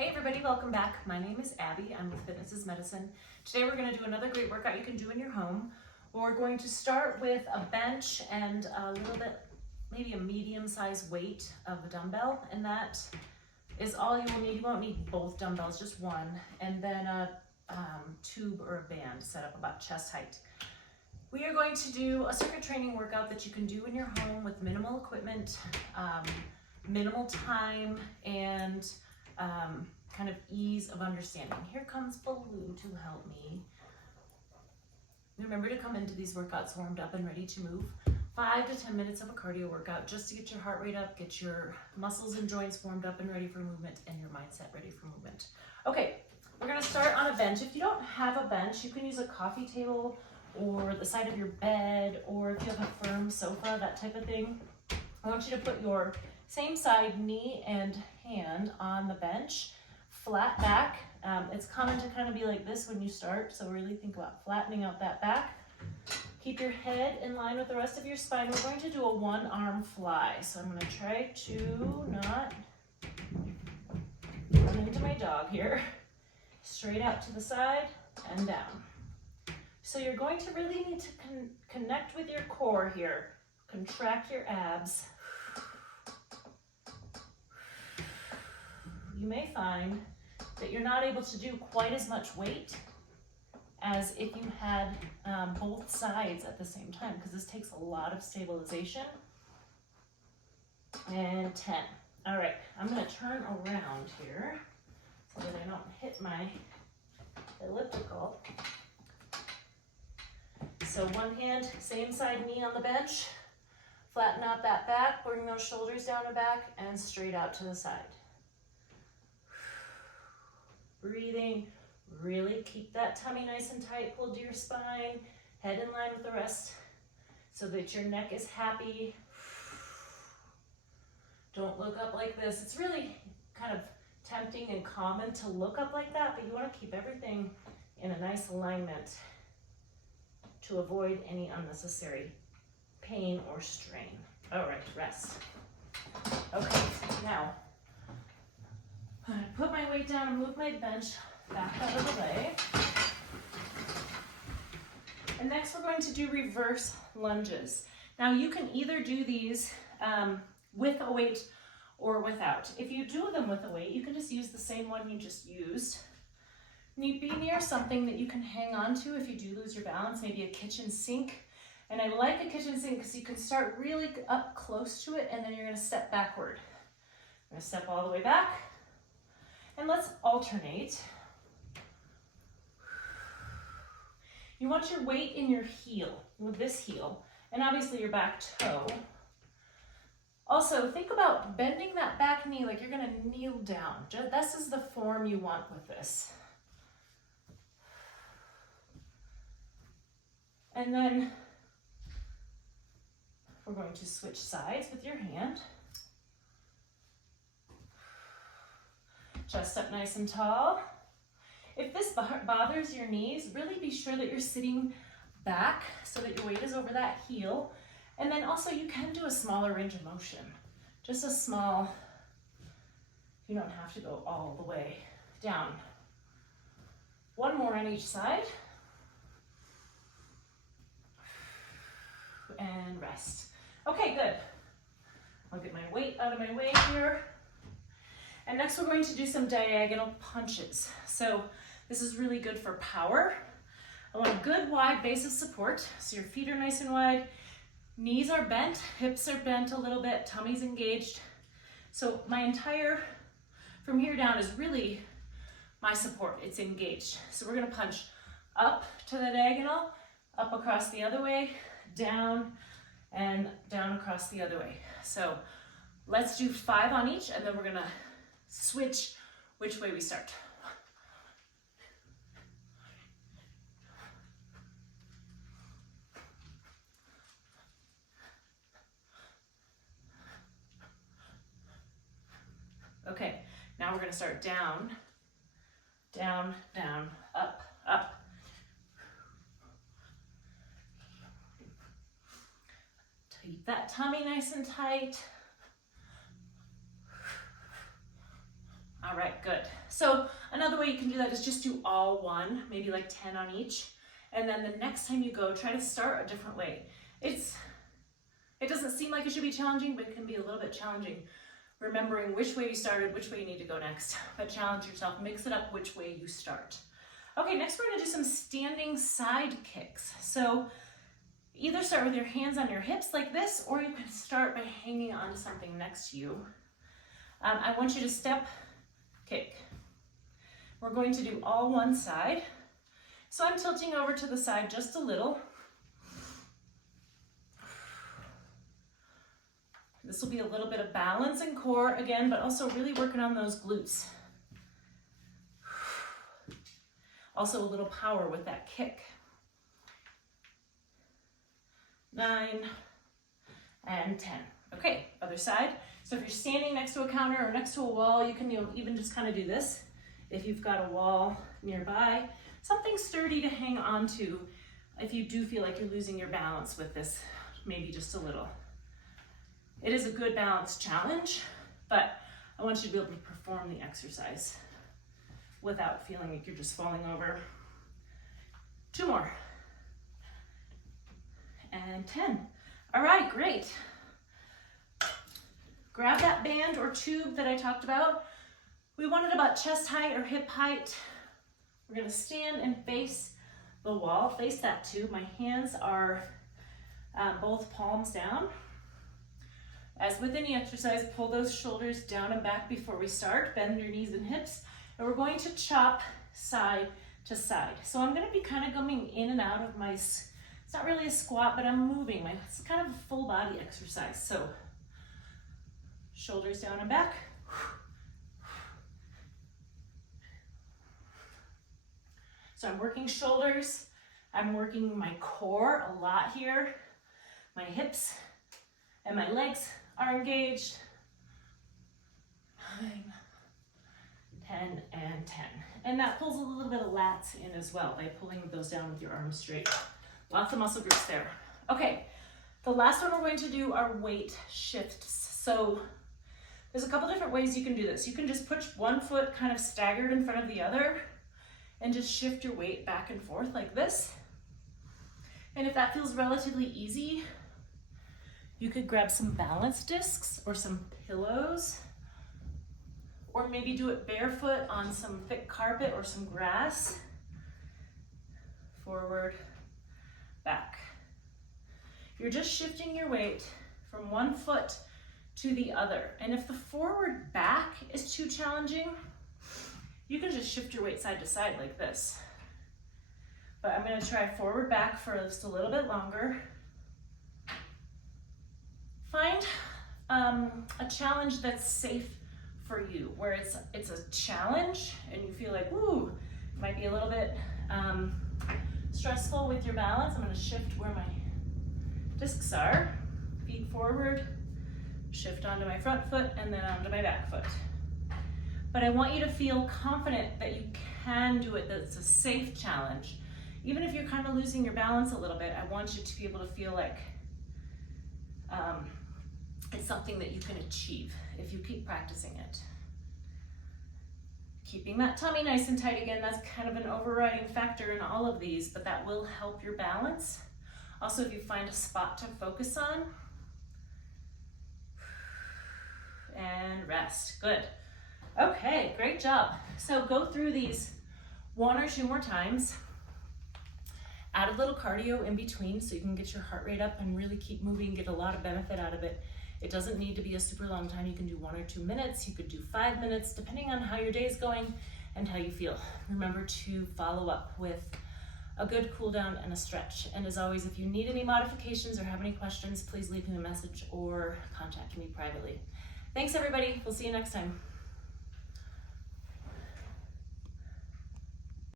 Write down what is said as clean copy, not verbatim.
Hey everybody, welcome back. My name is Abby. I'm with Fitness is Medicine. Today we're going to do another great workout you can do in your home. We're going to start with a bench and a little bit, maybe a medium-sized weight of a dumbbell, and that is all you will need. You won't need both dumbbells, just one, and then a tube or a band set up about chest height. We are going to do a circuit training workout that you can do in your home with minimal equipment, minimal time, and kind of ease of understanding. Here comes Baloo to help me. Remember to come into these workouts warmed up and ready to move. 5 to 10 minutes of a cardio workout just to get your heart rate up, get your muscles and joints warmed up and ready for movement, and your mindset ready for movement. Okay, we're gonna start on a bench. If you don't have a bench, you can use a coffee table or the side of your bed, or if you have a firm sofa, that type of thing. I want you to put your same side knee and hand on the bench, flat back. It's common to kind of be like this when you start, so really think about flattening out that back. Keep your head in line with the rest of your spine. We're going to do a one-arm fly, so I'm going to try to not run into my dog here. Straight out to the side and down. So you're going to really need to connect with your core here. Contract your abs. You may find that you're not able to do quite as much weight as if you had both sides at the same time, because this takes a lot of stabilization. And 10. All right, I'm going to turn around here so that I don't hit my elliptical. So one hand, same side knee on the bench, flatten out that back, bring those shoulders down and back, and straight out to the side. Breathing, really keep that tummy nice and tight, pulled to your spine, head in line with the rest so that your neck is happy. Don't look up like this. It's really kind of tempting and common to look up like that, but you want to keep everything in a nice alignment to avoid any unnecessary pain or strain. All right, rest. Okay, now I'm going to put my weight down and move my bench back out of the way. And next we're going to do reverse lunges. Now you can either do these with a weight or without. If you do them with a weight, you can just use the same one you just used. Be near something that you can hang on to if you do lose your balance, maybe a kitchen sink. And I like a kitchen sink because you can start really up close to it, and then you're going to step backward. I'm going to step all the way back. And let's alternate. You want your weight in your heel, with this heel, and obviously your back toe. Also, think about bending that back knee like you're going to kneel down. This is the form you want with this. And then we're going to switch sides with your hand. Chest up nice and tall. If this bothers your knees, really be sure that you're sitting back so that your weight is over that heel. And then also you can do a smaller range of motion. Just a small, you don't have to go all the way down. One more on each side. And rest. Okay, good. I'll get my weight out of my way here. And next we're going to do some diagonal punches. So this is really good for power. I want a good wide base of support. So your feet are nice and wide, knees are bent, hips are bent a little bit, tummy's engaged. So my entire, from here down is really my support, it's engaged. So we're gonna punch up to the diagonal, up across the other way, down, and down across the other way. So let's do 5 on each, and then we're gonna switch which way we start. Okay, now we're going to start down, down, down, up, up. Keep that tummy nice and tight. All right, good. So another way you can do that is just do all one, maybe like 10 on each. And then the next time you go, try to start a different way. It doesn't seem like it should be challenging, but it can be a little bit challenging. Remembering which way you started, which way you need to go next. But challenge yourself, mix it up which way you start. Okay, next we're gonna do some standing side kicks. So either start with your hands on your hips like this, or you can start by hanging onto something next to you. I want you to step, kick. We're going to do all one side. So I'm tilting over to the side just a little. This will be a little bit of balance and core again, but also really working on those glutes. Also a little power with that kick. 9 and 10. Okay, other side. So if you're standing next to a counter or next to a wall, you can even just kind of do this. If you've got a wall nearby, something sturdy to hang on to if you do feel like you're losing your balance with this, maybe just a little. It is a good balance challenge, but I want you to be able to perform the exercise without feeling like you're just falling over. 2 more. And 10. All right, great. Grab that band or tube that I talked about. We want it about chest height or hip height. We're gonna stand and face the wall, face that tube. My hands are both palms down. As with any exercise, pull those shoulders down and back before we start. Bend your knees and hips. And we're going to chop side to side. So I'm gonna be kind of coming in and out of my, it's not really a squat, but I'm moving. It's kind of a full body exercise. So shoulders down and back. So I'm working shoulders. I'm working my core a lot here. My hips and my legs are engaged. 9, 10, and 10. And that pulls a little bit of lats in as well by pulling those down with your arms straight. Lots of muscle groups there. Okay, the last one we're going to do are weight shifts. So there's a couple different ways you can do this. You can just put one foot kind of staggered in front of the other and just shift your weight back and forth like this. And if that feels relatively easy, you could grab some balance discs or some pillows, or maybe do it barefoot on some thick carpet or some grass. Forward, back. You're just shifting your weight from one foot to the other. And if the forward back is too challenging, you can just shift your weight side to side like this. But I'm gonna try forward back for just a little bit longer. Find a challenge that's safe for you, where it's a challenge and you feel like, ooh, it might be a little bit stressful with your balance. I'm gonna shift where my discs are, feet forward, shift onto my front foot and then onto my back foot. But I want you to feel confident that you can do it, that it's a safe challenge. Even if you're kind of losing your balance a little bit, I want you to be able to feel like it's something that you can achieve if you keep practicing it. Keeping that tummy nice and tight again, that's kind of an overriding factor in all of these, but that will help your balance. Also, if you find a spot to focus on, and rest, good. Okay, great job. So go through these 1 or 2 more times. Add a little cardio in between so you can get your heart rate up and really keep moving, get a lot of benefit out of it. It doesn't need to be a super long time. You can do 1 or 2 minutes. You could do 5 minutes, depending on how your day is going and how you feel. Remember to follow up with a good cool down and a stretch. And as always, if you need any modifications or have any questions, please leave me a message or contact me privately. Thanks everybody. We'll see you next time.